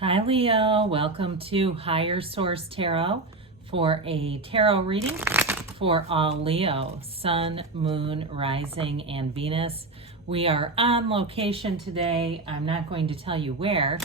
Hi Leo, welcome to Higher Source Tarot for a tarot reading for all Leo, Sun, Moon, Rising, and Venus. We are on location today. I'm not going to tell you where,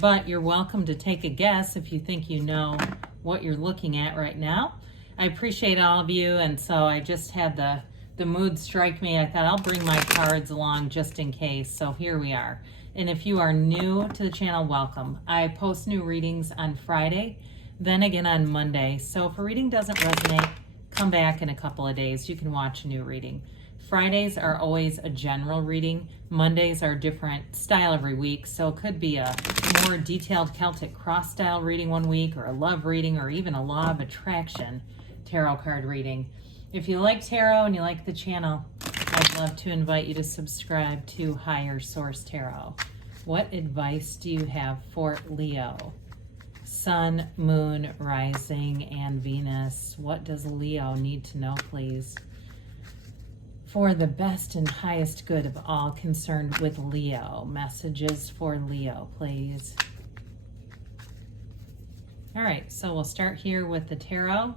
but you're welcome to take a guess if you think you know what you're looking at right now. I appreciate all of you, and so I just had the mood strike me. I thought I'll bring my cards along just in case, so here we are. And if you are new to the channel, welcome. I post new readings on Friday, then again on Monday. So if a reading doesn't resonate, come back in a couple of days. You can watch a new reading. Fridays are always a general reading. Mondays are a different style every week. So it could be a more detailed Celtic cross style reading one week, or a love reading, or even a law of attraction tarot card reading. If you like tarot and you like the channel, I'd love to invite you to subscribe to Higher Source Tarot. What advice do you have for Leo? Sun, Moon, Rising, and Venus. What does Leo need to know, please? For the best and highest good of all concerned with Leo. Messages for Leo, please. All right, so we'll start here with the tarot,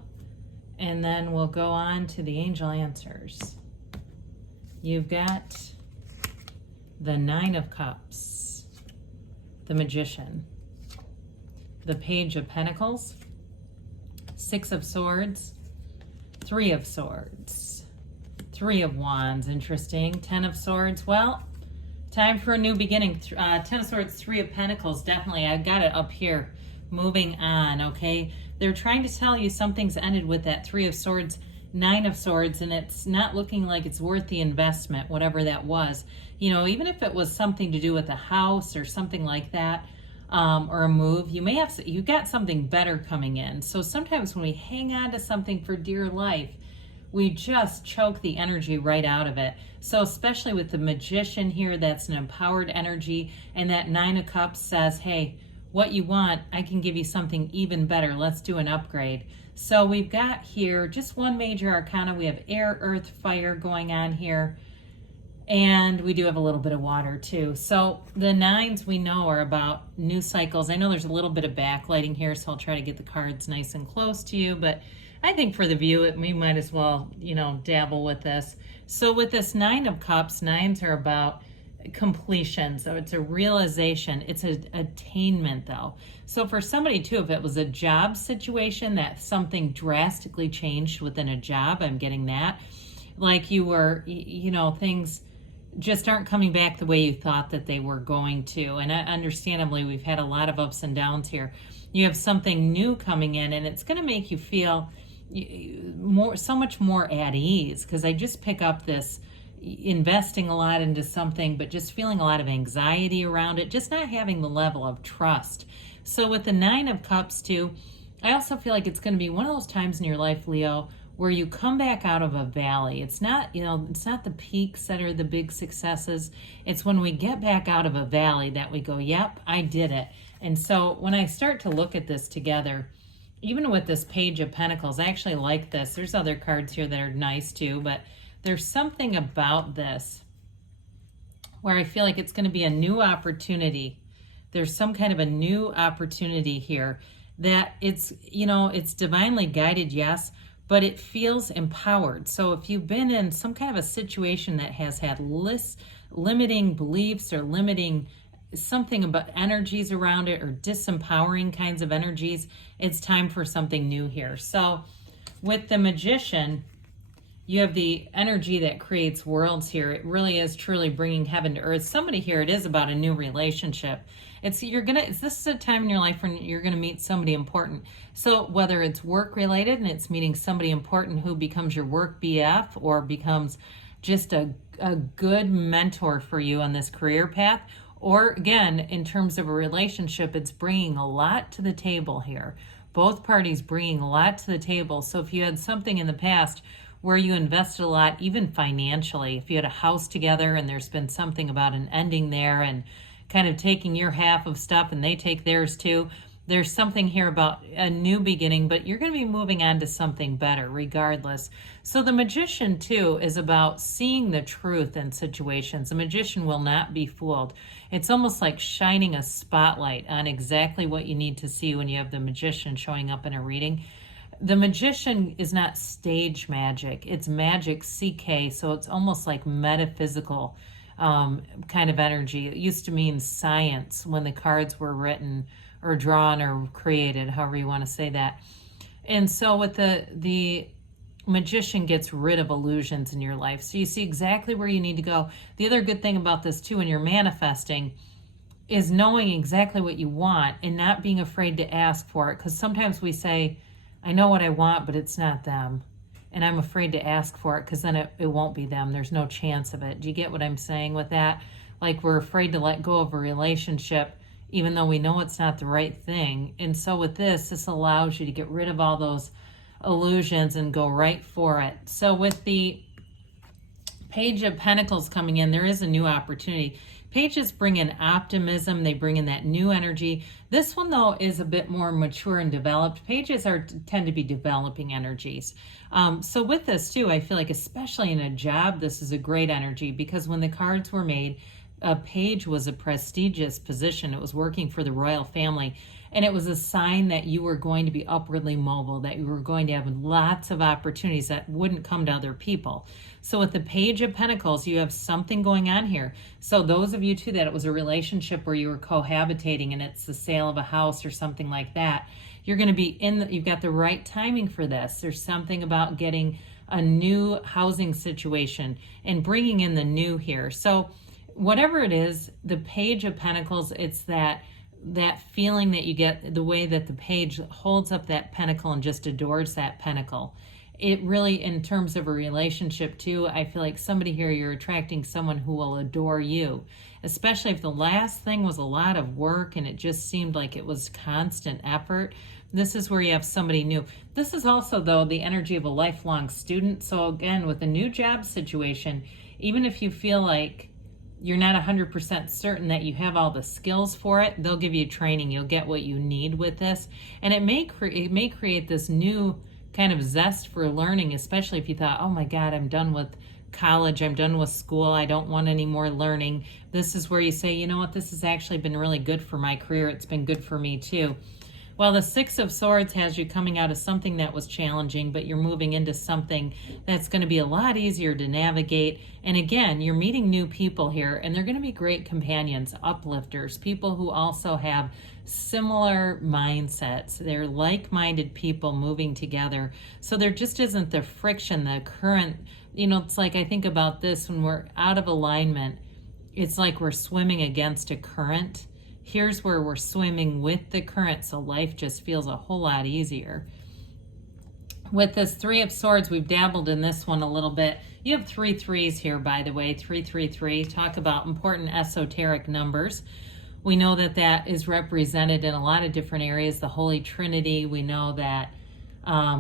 and then we'll go on to the angel answers. You've got the Nine of Cups, the Magician, the Page of Pentacles, Six of Swords, Three of Swords, Three of Wands, interesting, Ten of Swords. Well, time for a new beginning. Ten of Swords, Three of Pentacles, definitely. I've got it up here. Moving on, okay? They're trying to tell you something's ended with that Three of Swords, Nine of Swords, and it's not looking like it's worth the investment, whatever that was. You know, even if it was something to do with a house or something like that, or a move, you got something better coming in. So sometimes when we hang on to something for dear life, we just choke the energy right out of it. So especially with the Magician here, that's an empowered energy, and that Nine of Cups says, hey, what you want, I can give you something even better. Let's do an upgrade. So we've got here just one major arcana. We have air, earth, fire going on here. And we do have a little bit of water too. So the nines we know are about new cycles. I know there's a little bit of backlighting here, so I'll try to get the cards nice and close to you. But I think for the view, we might as well, dabble with this. So with this Nine of Cups, nines are about completion. So it's a realization. It's an attainment though. So for somebody too, if it was a job situation that something drastically changed within a job, I'm getting that. Like you were, things just aren't coming back the way you thought that they were going to. And understandably, we've had a lot of ups and downs here. You have something new coming in, and it's going to make you feel so much more at ease, because I just pick up this investing a lot into something, but just feeling a lot of anxiety around it, just not having the level of trust. So with the Nine of Cups too, I also feel like it's going to be one of those times in your life, Leo, where you come back out of a valley. It's not, it's not the peaks that are the big successes. It's when we get back out of a valley that we go, yep, I did it. And so when I start to look at this together, even with this Page of Pentacles, I actually like this. There's other cards here that are nice too, but there's something about this where I feel like it's going to be a new opportunity. There's some kind of a new opportunity here that it's divinely guided, yes, but it feels empowered. So if you've been in some kind of a situation that has had limiting beliefs or limiting something about energies around it, or disempowering kinds of energies, it's time for something new here. So with the Magician, you have the energy that creates worlds here. It really is truly bringing heaven to earth. Somebody here, it is about a new relationship. This is a time in your life when you're gonna meet somebody important. So whether it's work related and it's meeting somebody important who becomes your work BF, or becomes just a good mentor for you on this career path, or again, in terms of a relationship, it's bringing a lot to the table here. Both parties bringing a lot to the table. So if you had something in the past where you invested a lot, even financially, if you had a house together and there's been something about an ending there and kind of taking your half of stuff and they take theirs too, There's something here about a new beginning, but you're going to be moving on to something better regardless. So the Magician too is about seeing the truth in situations. The Magician will not be fooled. It's almost like shining a spotlight on exactly what you need to see when you have the Magician showing up in a reading. The Magician is not stage magic. It's magic CK, so it's almost like metaphysical kind of energy. It used to mean science when the cards were written or drawn or created, however you want to say that. And so with the Magician gets rid of illusions in your life. So you see exactly where you need to go. The other good thing about this too, when you're manifesting, is knowing exactly what you want and not being afraid to ask for it. Because sometimes we say, I know what I want, but it's not them. And I'm afraid to ask for it because then it won't be them. There's no chance of it. Do you get what I'm saying with that? Like we're afraid to let go of a relationship even though we know it's not the right thing. And so with this allows you to get rid of all those illusions and go right for it. So with the Page of Pentacles coming in, there is a new opportunity. Pages bring in optimism. They bring in that new energy. This one, though, is a bit more mature and developed. Pages tend to be developing energies. So with this, too, I feel like especially in a job, this is a great energy because when the cards were made, a page was a prestigious position. It was working for the royal family. And it was a sign that you were going to be upwardly mobile, that you were going to have lots of opportunities that wouldn't come to other people. So with the Page of Pentacles, you have something going on here. So those of you too that it was a relationship where you were cohabitating and it's the sale of a house or something like that, you're going to be you've got the right timing for this. There's something about getting a new housing situation and bringing in the new here. So whatever it is, the Page of Pentacles, it's that feeling that you get, the way that the page holds up that pentacle and just adores that pentacle. It really, in terms of a relationship too, I feel like somebody here, you're attracting someone who will adore you, especially if the last thing was a lot of work and it just seemed like it was constant effort. This is where you have somebody new. This is also, though, the energy of a lifelong student. So again, with a new job situation, even if you feel like you're not 100% certain that you have all the skills for it, they'll give you training. You'll get what you need with this. And it may create this new kind of zest for learning, especially if you thought, oh my God, I'm done with college. I'm done with school. I don't want any more learning. This is where you say, you know what, this has actually been really good for my career. It's been good for me too. Well, the Six of Swords has you coming out of something that was challenging, but you're moving into something that's going to be a lot easier to navigate. And again, you're meeting new people here, and they're going to be great companions, uplifters, people who also have similar mindsets. They're like-minded people moving together. So there just isn't the friction, the current, it's like I think about this when we're out of alignment, it's like we're swimming against a current. Here's where we're swimming with the current, so life just feels a whole lot easier. With this Three of Swords, we've dabbled in this one a little bit. You have 3 3s here, by the way, 333. Talk about important esoteric numbers. We know that that is represented in a lot of different areas. The Holy Trinity, we know that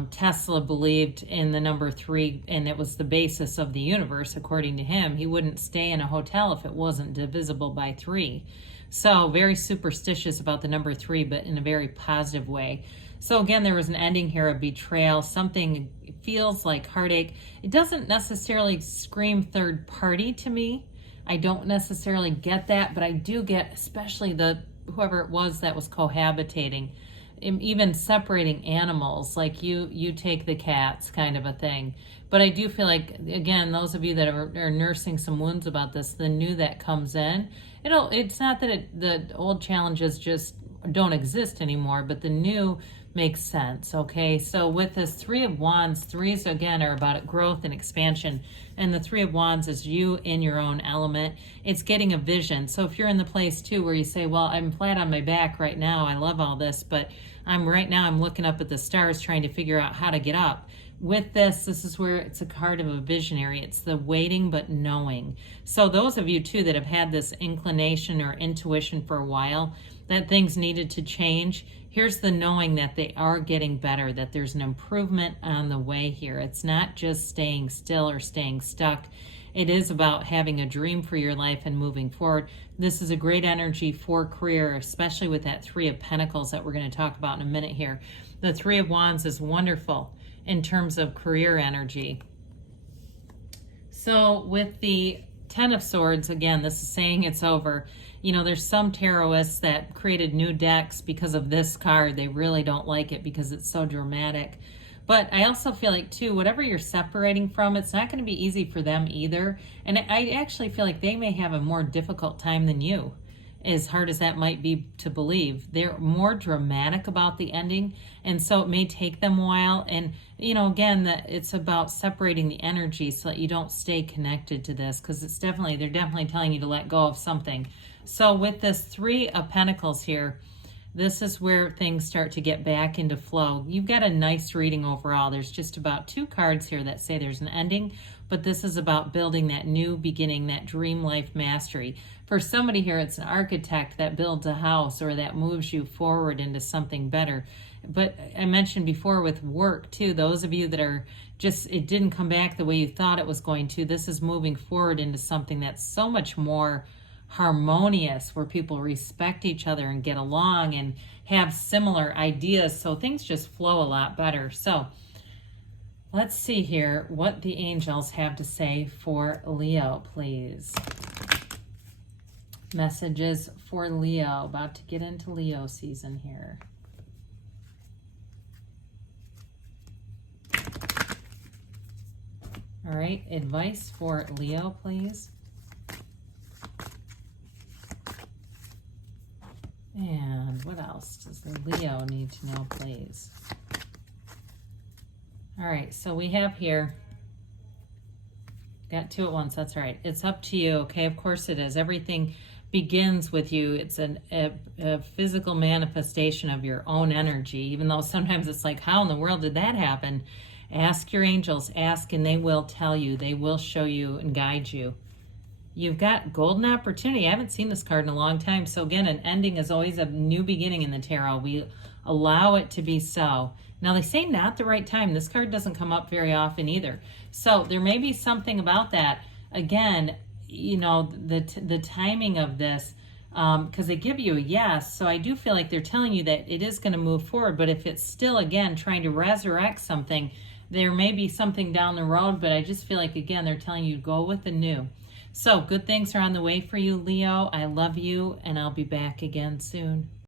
Tesla believed in the number 3, and it was the basis of the universe, according to him. He wouldn't stay in a hotel if it wasn't divisible by 3. So very superstitious about the number 3, but in a very positive way. So again, there was an ending here, a betrayal, something feels like heartache. It doesn't necessarily scream third party to me. I don't necessarily get that, but I do get, especially whoever it was that was cohabitating, even separating animals, like you take the cats kind of a thing. But I do feel like, again, those of you that are nursing some wounds about this, the new that comes in, it's not that the old challenges just don't exist anymore, but the new makes sense, okay? So with this Three of Wands, threes, again, are about growth and expansion, and the Three of Wands is you in your own element. It's getting a vision. So if you're in the place, too, where you say, well, I'm flat on my back right now, I love all this, but I'm looking up at the stars trying to figure out how to get up. With this is where it's a card of a visionary. It's the waiting but knowing. So those of you, too, that have had this inclination or intuition for a while that things needed to change, here's the knowing that they are getting better, that there's an improvement on the way here. It's not just staying still or staying stuck. it is about having a dream for your life and moving forward. This is a great energy for career, especially with that Three of Pentacles that we're going to talk about in a minute here. The Three of Wands is wonderful in terms of career energy. So with the Ten of Swords, again, this is saying it's over. You know, there's some tarotists that created new decks because of this card. They really don't like it because it's so dramatic. But I also feel like, too, whatever you're separating from, it's not going to be easy for them either. And I actually feel like they may have a more difficult time than you, as hard as that might be to believe. They're more dramatic about the ending, and so it may take them a while. And, you know, again, that it's about separating the energy so that you don't stay connected to this, because it's definitely, they're definitely telling you to let go of something. So with this Three of Pentacles here, this is where things start to get back into flow. You've got a nice reading overall. There's just about 2 cards here that say there's an ending, but this is about building that new beginning, that dream life mastery. For somebody here, it's an architect that builds a house or that moves you forward into something better. But I mentioned before with work too, those of you that are just, it didn't come back the way you thought it was going to, this is moving forward into something that's so much more harmonious, where people respect each other and get along and have similar ideas, so things just flow a lot better. So let's see here what the angels have to say for Leo, please. Messages for Leo, about to get into Leo season here. All right, advice for Leo, please. And what else does Leo need to know, please? All right, so we have here, got 2 at once, that's right. It's up to you, okay? Of course it is. Everything begins with you. It's a physical manifestation of your own energy, even though sometimes it's like, how in the world did that happen? Ask your angels, ask, and they will tell you. They will show you and guide you. You've got golden opportunity. I haven't seen this card in a long time. So again, an ending is always a new beginning in the tarot. We allow it to be so. Now they say not the right time. This card doesn't come up very often either. So there may be something about that. Again, you know, the timing of this, because they give you a yes. So I do feel like they're telling you that it is going to move forward. But if it's still, again, trying to resurrect something, there may be something down the road. But I just feel like, again, they're telling you go with the new. So good things are on the way for you, Leo. I love you, and I'll be back again soon.